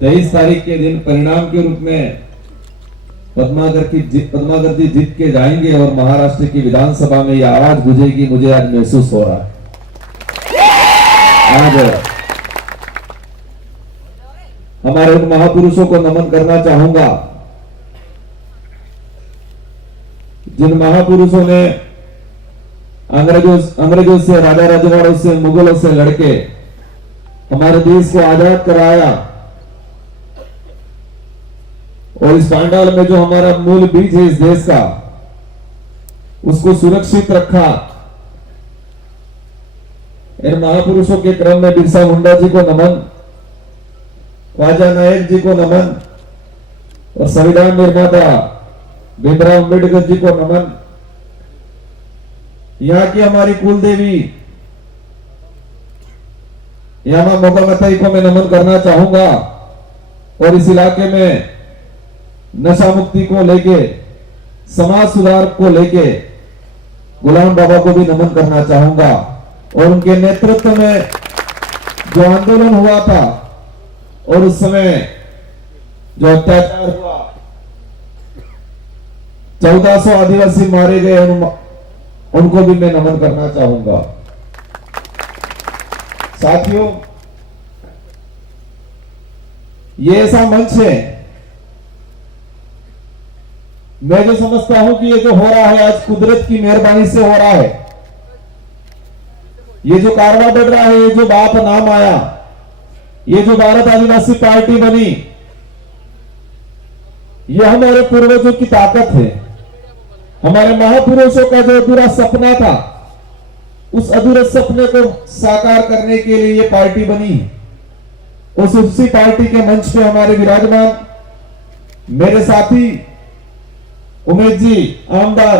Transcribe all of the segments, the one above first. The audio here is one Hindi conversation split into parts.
23 तारीख के दिन परिणाम के रूप में पद्माकर जी जीत के जाएंगे और महाराष्ट्र की विधानसभा में यह आवाज गूंजेगी, मुझे आज महसूस हो रहा है। आज हमारे उन महापुरुषों को नमन करना चाहूंगा जिन महापुरुषों ने अंग्रेजों से, राजा रजवाड़ों से, मुगलों से लड़के हमारे देश को आजाद कराया और इस पांडाल में जो हमारा मूल बीज है इस देश का, उसको सुरक्षित रखा। इन महापुरुषों के क्रम में बिरसा मुंडा जी को नमन, ख्वाजा नायक जी को नमन और संविधान निर्माता भीमराव अम्बेडकर जी को नमन। यहाँ की हमारी कुल देवी यामा मोगलमताई को मैं नमन करना चाहूंगा और इस इलाके में नशा मुक्ति को लेके, समाज सुधार को लेके गुलाम बाबा को भी नमन करना चाहूंगा और उनके नेतृत्व में जो आंदोलन हुआ था और उस समय जो अत्याचार हुआ, 1400 आदिवासी मारे गए, उनको भी मैं नमन करना चाहूंगा। साथियों, ये ऐसा मंच है, मैं जो समझता हूं कि ये जो हो रहा है आज कुदरत की मेहरबानी से हो रहा है। ये जो कारवा बढ़ रहा है, ये जो बाप नाम आया, ये जो भारत आदिवासी पार्टी बनी, ये हमारे पूर्वजों की ताकत है। हमारे महापुरुषों का जो अधूरा सपना था, उस अधूरे सपने को साकार करने के लिए ये पार्टी बनी। उसी पार्टी के मंच पे हमारे विराजमान मेरे साथी उमेश जी आमदार,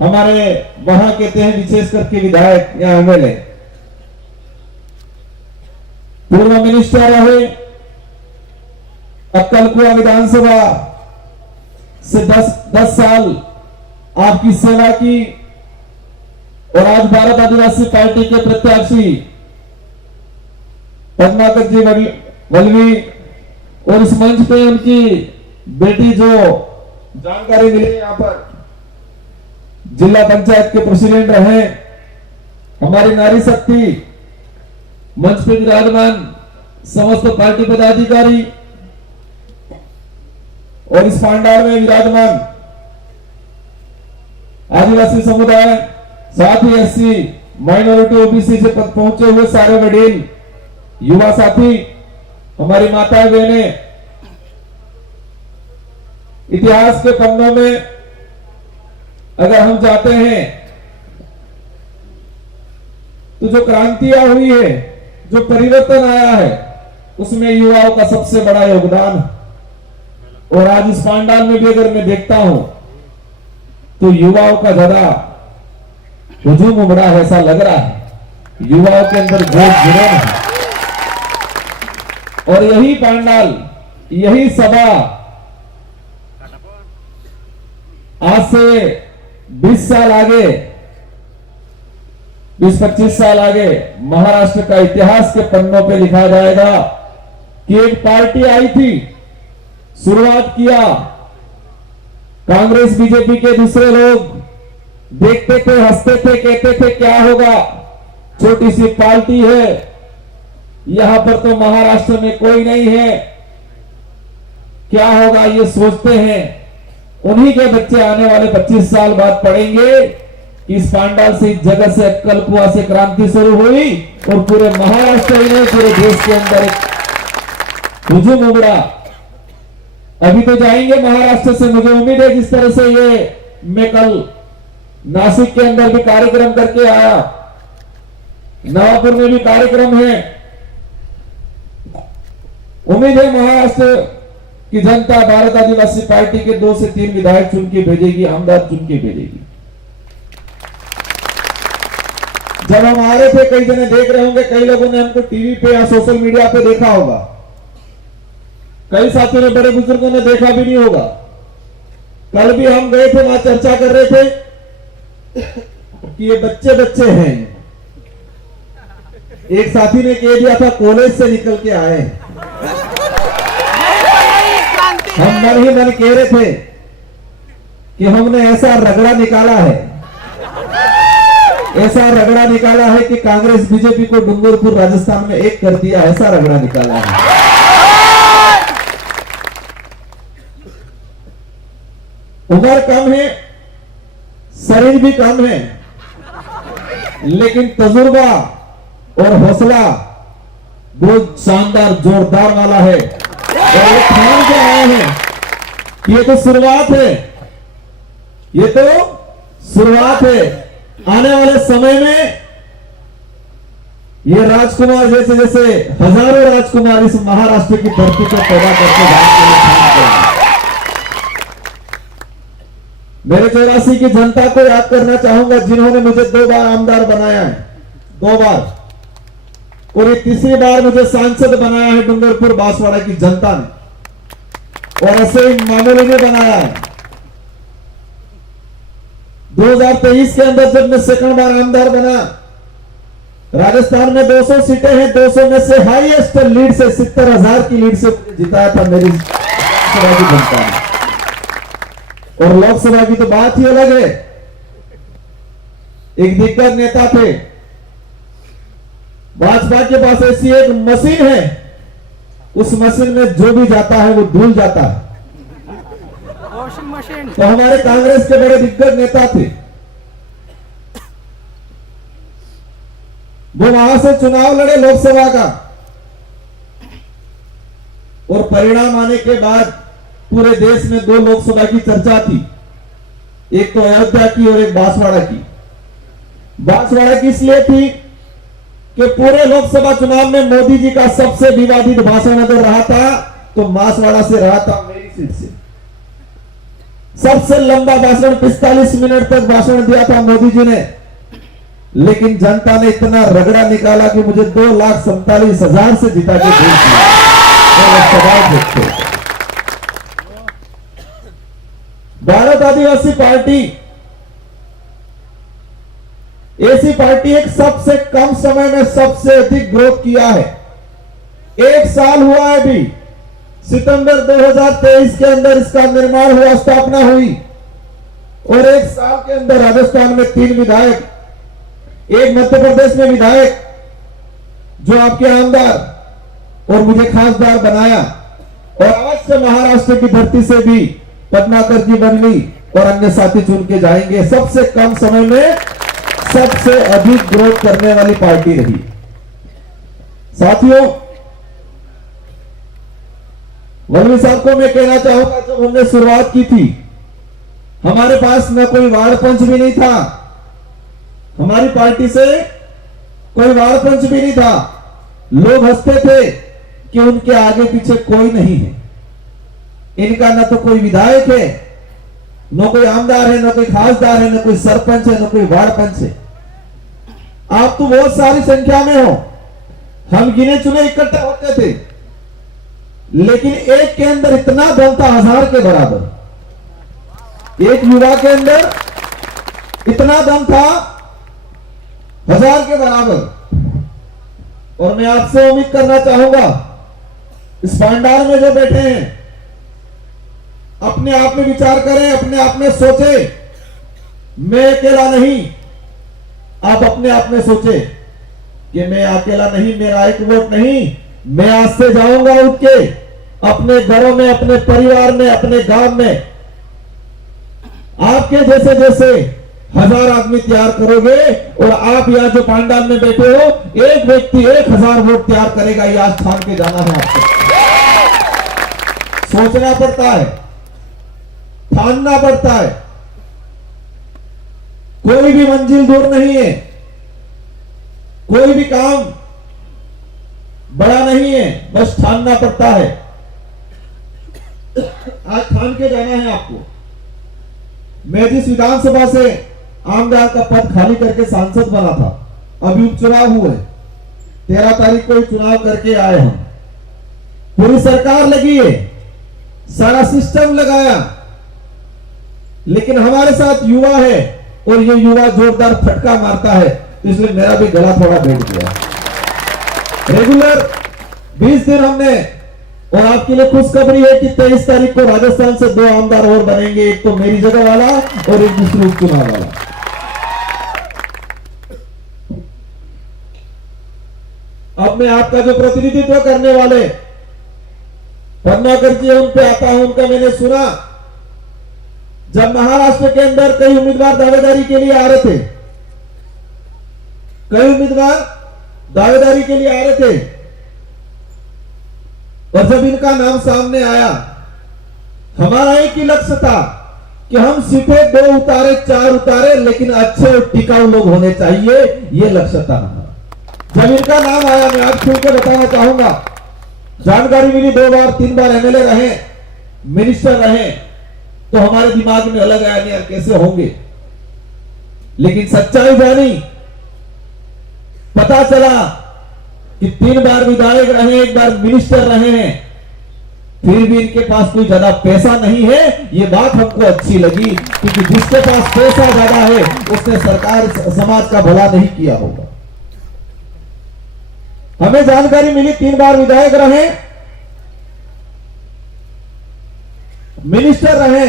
हमारे वहां कहते हैं विशेष करके विधायक या एमएलए, पूर्व मिनिस्टर रहे, अक्कलकुआ विधानसभा से 10 साल आपकी सेवा की और आज भारत आदिवासी पार्टी के प्रत्याशी पद्माकर जी वल्लवी और इस मंच पे उनकी बेटी जो जानकारी मिली यहाँ पर जिला पंचायत के प्रेसिडेंट रहे, हमारी नारी शक्ति मंच पे विराजमान समस्त पार्टी पदाधिकारी और इस पांडाल में विराजमान आदिवासी समुदाय, साथ ही एससी, माइनॉरिटी, ओबीसी से पहुंचे हुए सारे वडील, युवा साथी, हमारी माताएं बहनें, इतिहास के पन्नों में अगर हम जाते हैं तो जो क्रांतियां हुई है, जो परिवर्तन आया है, उसमें युवाओं का सबसे बड़ा योगदान। और आज इस पांडाल में भी अगर मैं देखता हूं तो युवाओं का ज्यादा हुजूम उमड़ा है, ऐसा लग रहा है। युवाओं के अंदर जोश जुनून है और यही पांडाल, यही सभा आज से 20 साल आगे, 20-25 साल आगे महाराष्ट्र का इतिहास के पन्नों पे लिखा जाएगा कि एक पार्टी आई थी, शुरुआत किया, कांग्रेस बीजेपी के दूसरे लोग देखते थे, हंसते थे, कहते थे क्या होगा, छोटी सी पार्टी है, यहां पर तो महाराष्ट्र में कोई नहीं है, क्या होगा ये सोचते हैं। उन्हीं के बच्चे आने वाले 25 साल बाद पढ़ेंगे इस पांडाल से, इस जगह से, अक्कलकुआ से क्रांति शुरू हुई और पूरे महाराष्ट्र में, पूरे देश के अंदर एक हुजूम उमड़ा। अभी तो जाएंगे महाराष्ट्र से, मुझे उम्मीद है जिस तरह से ये मैं कल नासिक के अंदर भी कार्यक्रम करके आया, नवापुर में भी कार्यक्रम है, उम्मीद है महाराष्ट्र की जनता भारत आदिवासी पार्टी के 2 से 3 विधायक चुन के भेजेगी, आमदार चुन के भेजेगी। जब हम आ रहे थे, कई जने देख रहे होंगे, कई लोगों ने हमको टीवी पे या सोशल मीडिया पे देखा होगा, कई साथियों ने, बड़े बुजुर्गों ने देखा भी नहीं होगा। कल भी हम गए थे, वहां चर्चा कर रहे थे कि ये बच्चे बच्चे हैं। एक साथी ने कह दिया था कॉलेज से निकल के आए। हम मन ही मन कह रहे थे कि हमने ऐसा रगड़ा निकाला है, ऐसा रगड़ा निकाला है कि कांग्रेस बीजेपी को डूंगरपुर राजस्थान में एक कर दिया, ऐसा रगड़ा निकाला है। उम्र कम है, शरीर भी कम है, लेकिन तजुर्बा और हौसला बहुत शानदार जोरदार वाला है। और ये ठान के आए हैं कि ये तो शुरुआत है, ये तो शुरुआत है। आने वाले समय में ये राजकुमार जैसे जैसे हजारों राजकुमार इस महाराष्ट्र की धरती को पैदा करके जाएंगे। मेरे 84 की जनता को याद करना चाहूंगा, जिन्होंने मुझे 2 बार आमदार बनाया है, 2 बार, और ये तीसरी बार मुझे सांसद बनाया है डूंगरपुर बांसवाड़ा की जनता ने, और ऐसे ही मामूली ने बनाया है। 2023 के अंदर जब मैं सेकंड बार आमदार बना, राजस्थान में 200 सीटें हैं, 200 में से हाईएस्ट लीड से 70,000 की लीड से जिताया था मेरी सभा की जनता ने। और लोकसभा की तो बात ही अलग है। एक दिग्गज नेता थे, भाजपा के पास ऐसी एक मशीन है, उस मशीन में जो भी जाता है वो धुल जाता है। Washing machine. तो हमारे कांग्रेस के बड़े दिग्गज नेता थे, वो वहां से चुनाव लड़े लोकसभा का, और परिणाम आने के बाद पूरे देश में 2 लोकसभा की चर्चा थी, एक तो अयोध्या की और एक बांसवाड़ा की। बांसवाड़ा की इसलिए थी कि पूरे लोकसभा चुनाव में मोदी जी का सबसे विवादित भाषण अगर रहा था तो बांसवाड़ा से रहा था, मेरी सीट से। सबसे लंबा भाषण 45 मिनट तक भाषण दिया था मोदी जी ने, लेकिन जनता ने इतना रगड़ा निकाला कि मुझे 2,47,000 से जिता के भेज दिया। भारत आदिवासी पार्टी ऐसी पार्टी एक सबसे कम समय में सबसे अधिक ग्रोथ किया है। 1 साल हुआ है अभी, सितंबर 2023 के अंदर इसका निर्माण हुआ, स्थापना हुई, और 1 साल के अंदर राजस्थान में 3 विधायक, एक मध्य प्रदेश में विधायक जो आपके आमदार और मुझे खासदार बनाया, और आज से महाराष्ट्र की धरती से भी पटनाकर जी बनली और अन्य साथी चुन के जाएंगे। सबसे कम समय में सबसे अधिक ग्रोथ करने वाली पार्टी रही। साथियों, वल्लभी साहब को मैं कहना चाहूंगा, जब हमने शुरुआत की थी हमारे पास न कोई वार्ड पंच भी नहीं था, हमारी पार्टी से कोई वार्ड पंच भी नहीं था। लोग हंसते थे कि उनके आगे पीछे कोई नहीं है, इनका न तो कोई विधायक है, न कोई आमदार है, न कोई खासदार है, न कोई सरपंच है, न कोई वार्ड पंच है। आप तो बहुत सारी संख्या में हो, हम गिने चुने इकट्ठे होते थे, लेकिन एक के अंदर इतना दम था 1000 के बराबर। एक युवा के अंदर इतना दम था 1000 के बराबर। और मैं आपसे उम्मीद करना चाहूंगा, इस भंडार में जो बैठे हैं, अपने आप में विचार करें, अपने आप में सोचे, मैं अकेला नहीं। आप अपने आप में सोचे कि मैं अकेला नहीं, मेरा एक वोट नहीं, मैं आज से जाऊंगा उठ के अपने घरों में, अपने परिवार में, अपने गांव में आपके जैसे जैसे 1000 आदमी तैयार करोगे, और आप यहां जो पांडाल में बैठे हो, एक व्यक्ति 1000 वोट तैयार करेगा। ये आज ठान के जाना है आपको। सोचना पड़ता है, ठानना पड़ता है। कोई भी मंजिल दूर नहीं है, कोई भी काम बड़ा नहीं है, बस ठानना पड़ता है। आज ठान के जाना है आपको। मैं जिस विधानसभा से आमदार का पद खाली करके सांसद बना था, अभी उपचुनाव हुए, 13 तारीख को चुनाव करके आए हम। पूरी सरकार लगी है, सारा सिस्टम लगाया, लेकिन हमारे साथ युवा है, और ये युवा जोरदार फटका मारता है, तो इसलिए मेरा भी गला थोड़ा बैठ गया। रेगुलर 20 दिन हमने और आपके लिए खुशखबरी है कि 23 तारीख को राजस्थान से 2 आमदार और बनेंगे, एक तो मेरी जगह वाला और एक दूसरे उपचुनाव वाला। अब मैं आपका जो प्रतिनिधित्व करने वाले पन्नाकर जी उन पे आता हूं। उनका मैंने सुना, जब महाराष्ट्र के अंदर कई उम्मीदवार दावेदारी के लिए आ रहे थे, कई उम्मीदवार दावेदारी के लिए आ रहे थे, और जब इनका नाम सामने आया, हमारा एक ही लक्ष्य था कि हम सीधे 2 उतारे 4 उतारे, लेकिन अच्छे और टिकाऊ लोग होने चाहिए, ये लक्ष्य था हमारा। जब इनका नाम आया, मैं आज खुल के बताना चाहूंगा, जानकारी मिली 2 बार 3 बार एमएलए रहे, मिनिस्टर रहे, तो हमारे दिमाग में अलग आया, नहीं यार कैसे होंगे, लेकिन सच्चाई जानी, पता चला कि 3 बार विधायक रहे, 1 बार मिनिस्टर रहे हैं, फिर भी इनके पास कोई ज्यादा पैसा नहीं है। ये बात हमको अच्छी लगी, क्योंकि जिसके पास पैसा ज्यादा है उसने सरकार समाज का भला नहीं किया होगा। हमें जानकारी मिली 3 बार विधायक रहे, मिनिस्टर रहे,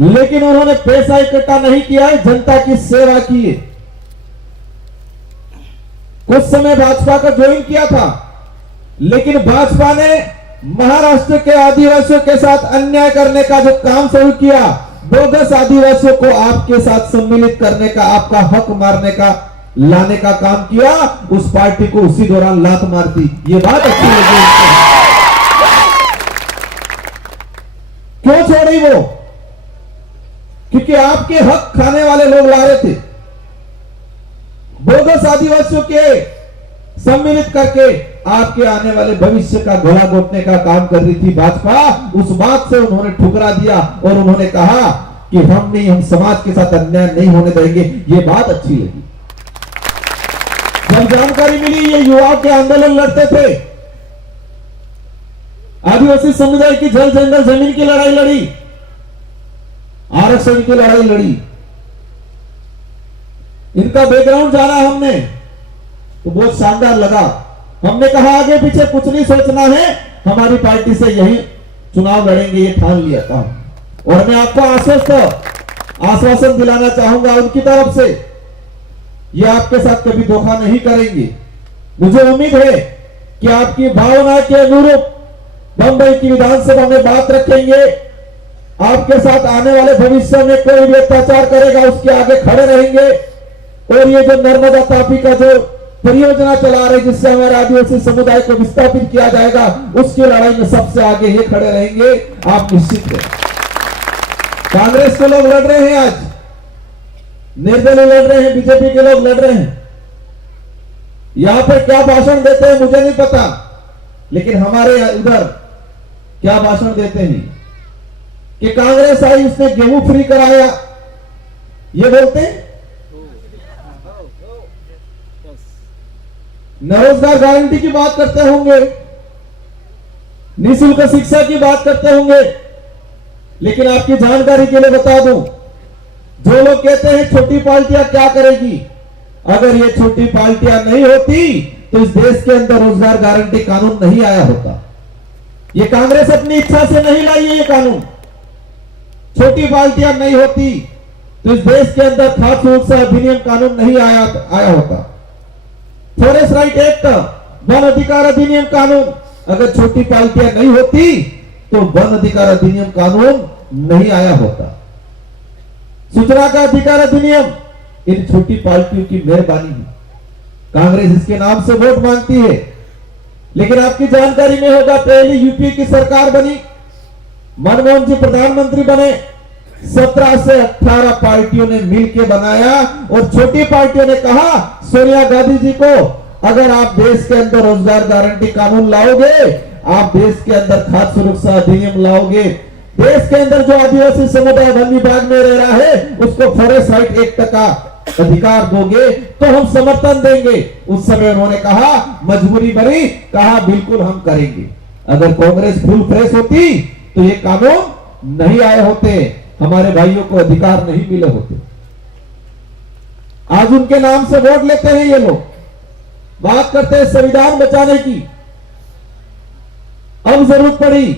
लेकिन उन्होंने पैसा इकट्ठा नहीं किया है, जनता की सेवा की है। कुछ समय भाजपा का ज्वाइन किया था, लेकिन भाजपा ने महाराष्ट्र के आदिवासियों के साथ अन्याय करने का जो काम शुरू किया, बोगस आदिवासियों को आपके साथ सम्मिलित करने का, आपका हक मारने का, लाने का काम किया, उस पार्टी को उसी दौरान लात मार दी। ये बात अच्छी लगी। क्यों छोड़ी वो? क्योंकि आपके हक खाने वाले लोग ला रहे थे, बोगस आदिवासियों के सम्मिलित करके आपके आने वाले भविष्य का गला घोटने का काम कर रही थी भाजपा। उस बात से उन्होंने ठुकरा दिया और उन्होंने कहा कि हम समाज के साथ अन्याय नहीं होने देंगे। ये बात अच्छी लगी। जब जानकारी मिली ये युवाओं के आंदोलन लड़ते थे, आदिवासी समुदाय की जल जंगल जमीन की लड़ाई लड़ी, आरक्षण की लड़ाई लड़ी, इनका बैकग्राउंड जाना हमने तो बहुत शानदार लगा। हमने कहा आगे पीछे कुछ नहीं सोचना है, हमारी पार्टी से यही चुनाव लड़ेंगे, ये ठान लिया था। और मैं आपको आश्वासन दिलाना चाहूंगा उनकी तरफ से, ये आपके साथ कभी धोखा नहीं करेंगे। मुझे उम्मीद है कि आपकी भावना के अनुरूप बंबई की विधानसभा में बात रखेंगे। आपके साथ आने वाले भविष्य में कोई भी अत्याचार करेगा उसके आगे खड़े रहेंगे। और ये जो नर्मदा तापी का जो परियोजना चला रहे, जिससे हमारे आदिवासी समुदाय को विस्थापित किया जाएगा, उसकी लड़ाई में सबसे आगे ये खड़े रहेंगे, आप निश्चित हैं। कांग्रेस के लोग लड़ रहे हैं, आज निर्दलीय लड़ रहे हैं, बीजेपी के लोग लड़ रहे हैं। यहां पर क्या भाषण देते हैं मुझे नहीं पता, लेकिन हमारे उधर क्या भाषण देते हैं कि कांग्रेस आई उसने गेहूं फ्री कराया, ये बोलते हैं। रोजगार गारंटी की बात करते होंगे, निःशुल्क शिक्षा की बात करते होंगे, लेकिन आपकी जानकारी के लिए बता दूं, जो लोग कहते हैं छोटी पार्टियां क्या करेगी, अगर ये छोटी पार्टियां नहीं होती तो इस देश के अंदर रोजगार गारंटी कानून नहीं आया होता। ये कांग्रेस अपनी इच्छा से नहीं लाई है ये कानून। छोटी पार्टियां नहीं होती तो इस देश के अंदर खाद्य सुरक्षा अधिनियम कानून नहीं आया होता। फॉरेस्ट राइट एक्ट, वन अधिकार अधिनियम कानून, अगर छोटी पार्टियां नहीं होती तो वन अधिकार अधिनियम कानून नहीं आया होता। सूचना का अधिकार अधिनियम, इन छोटी पार्टियों की मेहरबानी है। कांग्रेस इसके नाम से वोट मांगती है, लेकिन आपकी जानकारी में होगा, पहली यूपी की सरकार बनी, मनमोहन जी प्रधानमंत्री बने, 17 से 18 पार्टियों ने मिलकर बनाया। और छोटी पार्टियों ने कहा सोनिया गांधी जी को, अगर आप देश के अंदर रोजगार गारंटी कानून लाओगे, आप देश के अंदर खाद्य सुरक्षा अधिनियम लाओगे, देश के अंदर जो आदिवासी समुदाय वन विभाग में रह रहा है उसको फॉरेस्ट राइट एक्ट का अधिकार दोगे तो हम समर्थन देंगे। उस समय उन्होंने कहा, मजबूरी बनी, कहा बिल्कुल हम करेंगे। अगर कांग्रेस फुल फ्रेश होती तो ये कानून नहीं आए होते, हमारे भाइयों को अधिकार नहीं मिले होते। आज उनके नाम से वोट लेते हैं ये लोग, बात करते हैं संविधान बचाने की। अब जरूरत पड़ी,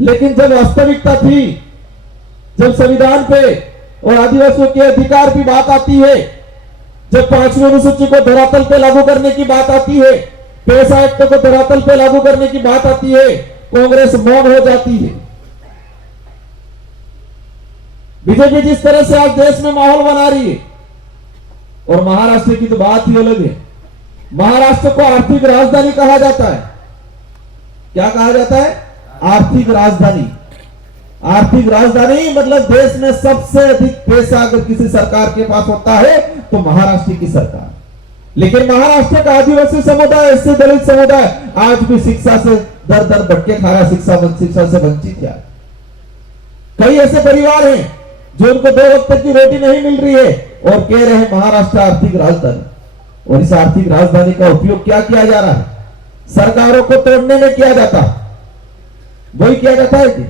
लेकिन जब वास्तविकता थी, जब संविधान पे और आदिवासियों के अधिकार की बात आती है, जब 5वीं अनुसूची को धरातल पे लागू करने की बात आती है, पैसा एक्ट को धरातल पे लागू करने की बात आती है, कांग्रेस मौन हो जाती है। बीजेपी जिस तरह से आज देश में माहौल बना रही है, और महाराष्ट्र की तो बात ही अलग है। महाराष्ट्र को आर्थिक राजधानी कहा जाता है। क्या कहा जाता है? आर्थिक राजधानी। आर्थिक राजधानी मतलब देश में सबसे अधिक पैसा अगर किसी सरकार के पास होता है तो महाराष्ट्र की सरकार। लेकिन महाराष्ट्र का आदिवासी समुदाय, इससे दलित समुदाय आज भी शिक्षा से दर दर भटके खा रहा, शिक्षा से वंचित है। कई ऐसे परिवार हैं जो उनको 2 वक्त की रोटी नहीं मिल रही है और कह रहे हैं महाराष्ट्र आर्थिक राजधानी। और इस आर्थिक राजधानी का उपयोग क्या किया जा रहा है? सरकारों को तोड़ने में किया जाता है। वही किया जाता है कि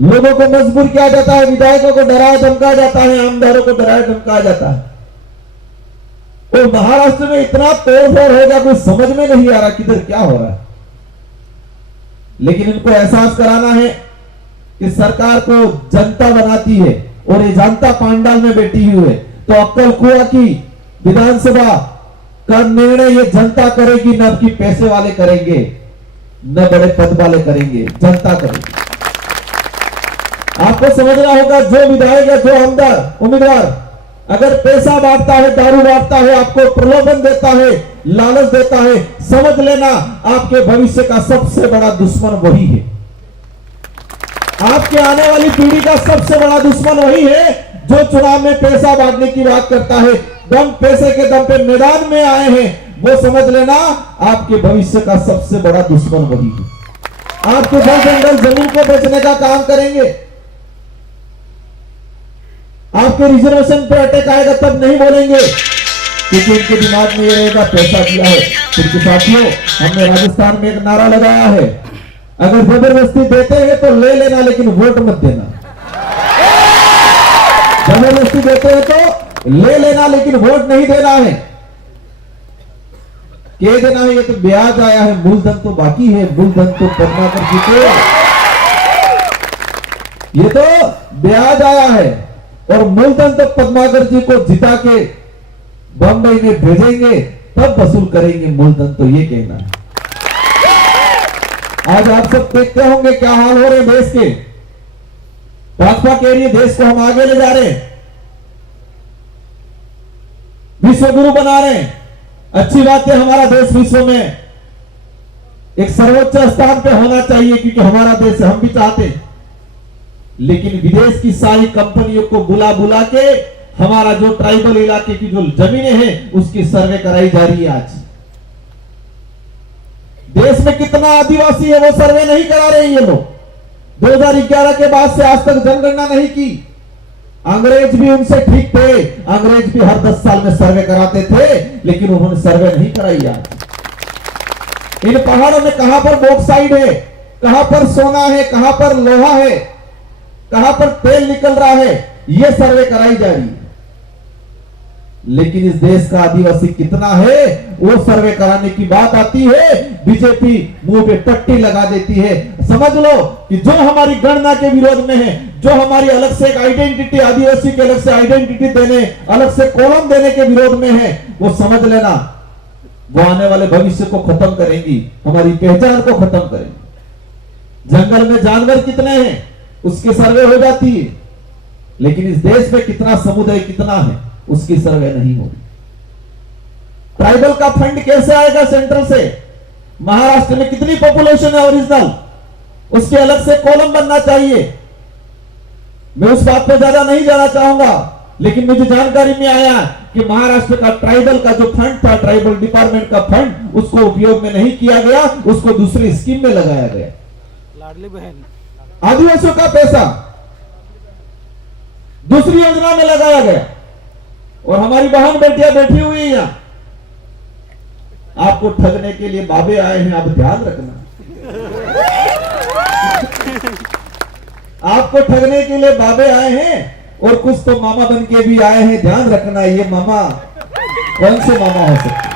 लोगों को मजबूर किया जाता है, विधायकों को डराया धमकाया जाता है, आमदारों को डराया धमकाया जाता है। तो महाराष्ट्र में इतना तोड़फोड़ हो गया, कोई समझ में नहीं आ रहा किधर क्या हो रहा है। लेकिन इनको एहसास कराना है कि सरकार को जनता बनाती है और ये जनता पांडाल में बैठी हुई है। तो अक्कलकुआ की विधानसभा का निर्णय ये जनता करेगी, न कि पैसे वाले करेंगे, न बड़े पद वाले करेंगे, जनता करेगी। आपको समझना होगा, जो विधायक या जो आमदार उम्मीदवार अगर पैसा बांटता है, दारू बांटता है, आपको प्रलोभन देता है, लालच देता है, समझ लेना आपके भविष्य का सबसे बड़ा दुश्मन वही है। आपके आने वाली पीढ़ी का सबसे बड़ा दुश्मन वही है जो चुनाव में पैसा बांटने की बात करता है। दम पैसे के दम पे मैदान में आए हैं, वो समझ लेना आपके भविष्य का सबसे बड़ा दुश्मन वही है। आपके घर जंगल जमीन को बेचने का काम करेंगे। आपके रिजर्वेशन पे अटैक आएगा तब नहीं बोलेंगे, क्योंकि उनके दिमाग में ये रहेगा पैसा दिया है। क्योंकि साथियों, हमने राजस्थान में एक नारा लगाया है, अगर जबरदस्ती देते हैं तो ले लेना, लेकिन वोट मत देना। जबरदस्ती देते हैं तो ले लेना, लेकिन वोट नहीं देना है। कह देना है ये तो ब्याज आया है, मूलधन तो बाकी है। मूलधन तो पद्माकर जी को, ये तो ब्याज आया है और मूलधन तो पद्माकर जी को जिता के बंबई में भेजेंगे, तब वसूल करेंगे मूलधन। तो ये कहना है। आज आप सब देखते होंगे क्या हाल हो रहे देश के। भाजपा कह रही है देश को हम आगे ले जा रहे हैं, विश्व गुरु बना रहे हैं। अच्छी बात है, हमारा देश विश्व में एक सर्वोच्च स्थान पे होना चाहिए, क्योंकि हमारा देश हम भी चाहते हैं। लेकिन विदेश की सारी कंपनियों को बुला बुला के हमारा जो ट्राइबल इलाके की जो जमीनें हैं उसकी सर्वे कराई जा रही है। आज देश में कितना आदिवासी है वो सर्वे नहीं करा रहे हैं ये लोग। 2011 के बाद से आज तक जनगणना नहीं की। अंग्रेज भी उनसे ठीक थे, अंग्रेज भी हर 10 साल में सर्वे कराते थे, लेकिन उन्होंने सर्वे नहीं कराई। आज इन पहाड़ों में कहां पर बॉक्साइड है, कहां पर सोना है, कहां पर लोहा है, कहां पर तेल निकल रहा है, यह सर्वे कराई जा रही है। लेकिन इस देश का आदिवासी कितना है वो सर्वे कराने की बात आती है, बीजेपी मुंह पे पट्टी लगा देती है। समझ लो कि जो हमारी गणना के विरोध में है, जो हमारी अलग से एक आइडेंटिटी, आदिवासी के अलग से आइडेंटिटी देने, अलग से कॉलम देने के विरोध में है, वो समझ लेना वो आने वाले भविष्य को खत्म करेंगी, हमारी पहचान को खत्म करेंगी। जंगल में जानवर कितने हैं उसकी सर्वे हो जाती है, लेकिन इस देश में कितना समुदाय कितना है उसकी सर्वे नहीं होगी। ट्राइबल का फंड कैसे आएगा सेंट्रल से? महाराष्ट्र में कितनी पॉपुलेशन है ओरिजिनल, उसके अलग से कॉलम बनना चाहिए। मैं उस बात पे ज्यादा नहीं जाना चाहूंगा, लेकिन मुझे जानकारी में आया कि महाराष्ट्र का ट्राइबल का जो फंड था, ट्राइबल डिपार्टमेंट का फंड, उसको उपयोग में नहीं किया गया, उसको दूसरी स्कीम में लगाया गया। लाडली बहन, आदिवासियों का पैसा दूसरी योजना में लगाया गया और हमारी बहन बेटियां बैठी हुई है यहां। आपको ठगने के लिए बाबे आए हैं, आप ध्यान रखना। आपको ठगने के लिए बाबे आए हैं और कुछ तो मामा बन के भी आए हैं, ध्यान रखना। ये मामा कौन से मामा हो सकते?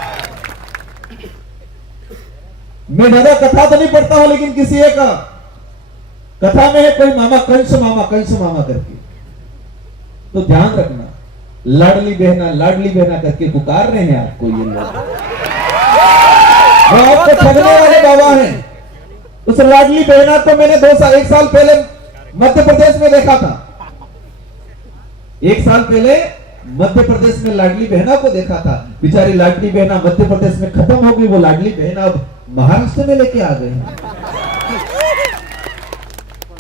मैं ज्यादा कथा तो नहीं पढ़ता हूं, लेकिन किसी एक कथा में है कोई मामा कंस मामा करके, तो ध्यान रखना, लाडली बहना करके पुकार रहे हैं आपको ये लोग, वो आपको ठगने वाले बाबा हैं। उस लाडली बहना को मैंने 1 साल पहले मध्य प्रदेश में देखा था। 1 साल पहले मध्य प्रदेश में लाडली बहना को देखा था। बेचारी लाडली बहना मध्य प्रदेश में खत्म हो गई, वो लाडली बहना अब महाराष्ट्र में लेके आ गए हैं।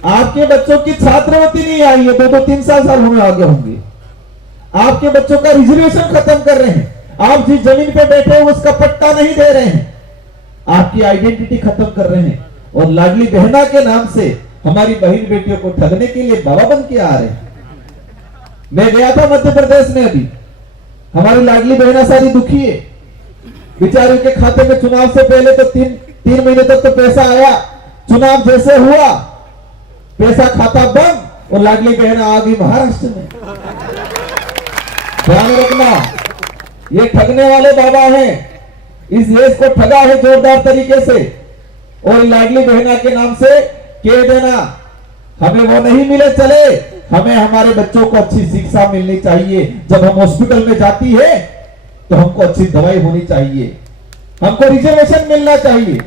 आपके बच्चों की छात्रवृत्ति नहीं आई है, 2-3 साल होने आगे होंगे। आपके बच्चों का रिजर्वेशन खत्म कर रहे हैं। आप जिस जमीन पे बैठे हो उसका पट्टा नहीं दे रहे हैं। आपकी आइडेंटिटी खत्म कर रहे हैं, और लाडली बहना के नाम से हमारी बहन बेटियों को ठगने के लिए बाबा बन के आ रहे हैं। मैं गया था मध्य प्रदेश में अभी, हमारी लाडली बहना सारी दुखी है। बेचारी के खाते में चुनाव से पहले तो 3 महीने तक तो पैसा आया, चुनाव जैसे हुआ पैसा खाता बंद, और लाडली बहना आ गई महाराष्ट्र में। ध्यान रखना, ये ठगने वाले बाबा हैं। इस देश को ठगा है जोरदार तरीके से, और लाडली बहना के नाम से कह देना हमें वो नहीं मिले चले, हमें हमारे बच्चों को अच्छी शिक्षा मिलनी चाहिए। जब हम हॉस्पिटल में जाती है तो हमको अच्छी दवाई होनी चाहिए, हमको रिजर्वेशन मिलना चाहिए,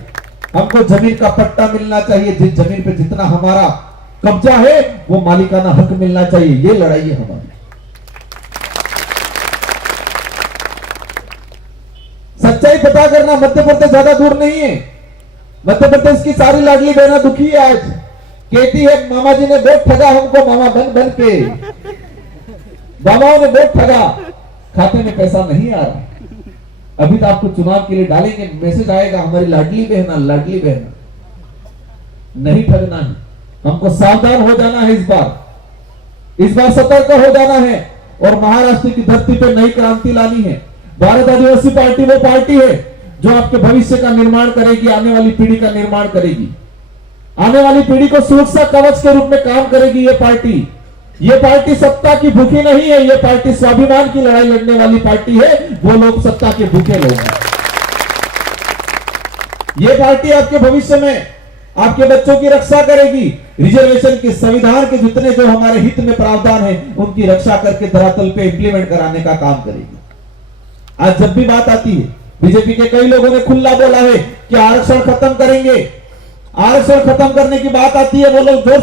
हमको जमीन का पट्टा मिलना चाहिए, जिस जमीन पे जितना हमारा कब्जा है वो मालिकाना हक मिलना चाहिए। ये लड़ाई है हमारी। सच्चाई पता करना, मध्य प्रदेश ज्यादा दूर नहीं है। मध्य प्रदेश की सारी लाडली बहना दुखी है। आज कहती है मामा जी ने बहुत ठगा हमको, मामा बन के बाबाओं ने बहुत ठगा, खाते में पैसा नहीं आ रहा। अभी तो आपको चुनाव के लिए डालेंगे, मैसेज आएगा हमारी लाडली बहना नहीं ठगना है। हमको सावधान हो जाना है, इस बार सतर्क हो जाना है, और महाराष्ट्र की धरती पर नई क्रांति लानी है। भारत आदिवासी पार्टी वो पार्टी है जो आपके भविष्य का निर्माण करेगी, आने वाली पीढ़ी का निर्माण करेगी, आने वाली पीढ़ी को सुरक्षा कवच के रूप में काम करेगी। ये पार्टी सत्ता की भूखी नहीं है, ये पार्टी स्वाभिमान की लड़ाई लड़ने वाली पार्टी है। वो लोग सत्ता के भूखे लोग हैं। ये पार्टी आपके भविष्य में आपके बच्चों की रक्षा करेगी। रिजर्वेशन के संविधान के जितने जो हमारे हित में प्रावधान है उनकी रक्षा करके धरातल पे इंप्लीमेंट कराने का काम करेगी। आज जब भी बात आती है, बीजेपी के कई लोगों ने खुला बोला है कि आरक्षण खत्म करेंगे, आरक्षण खत्म करने की बात आती है वो लोग जोर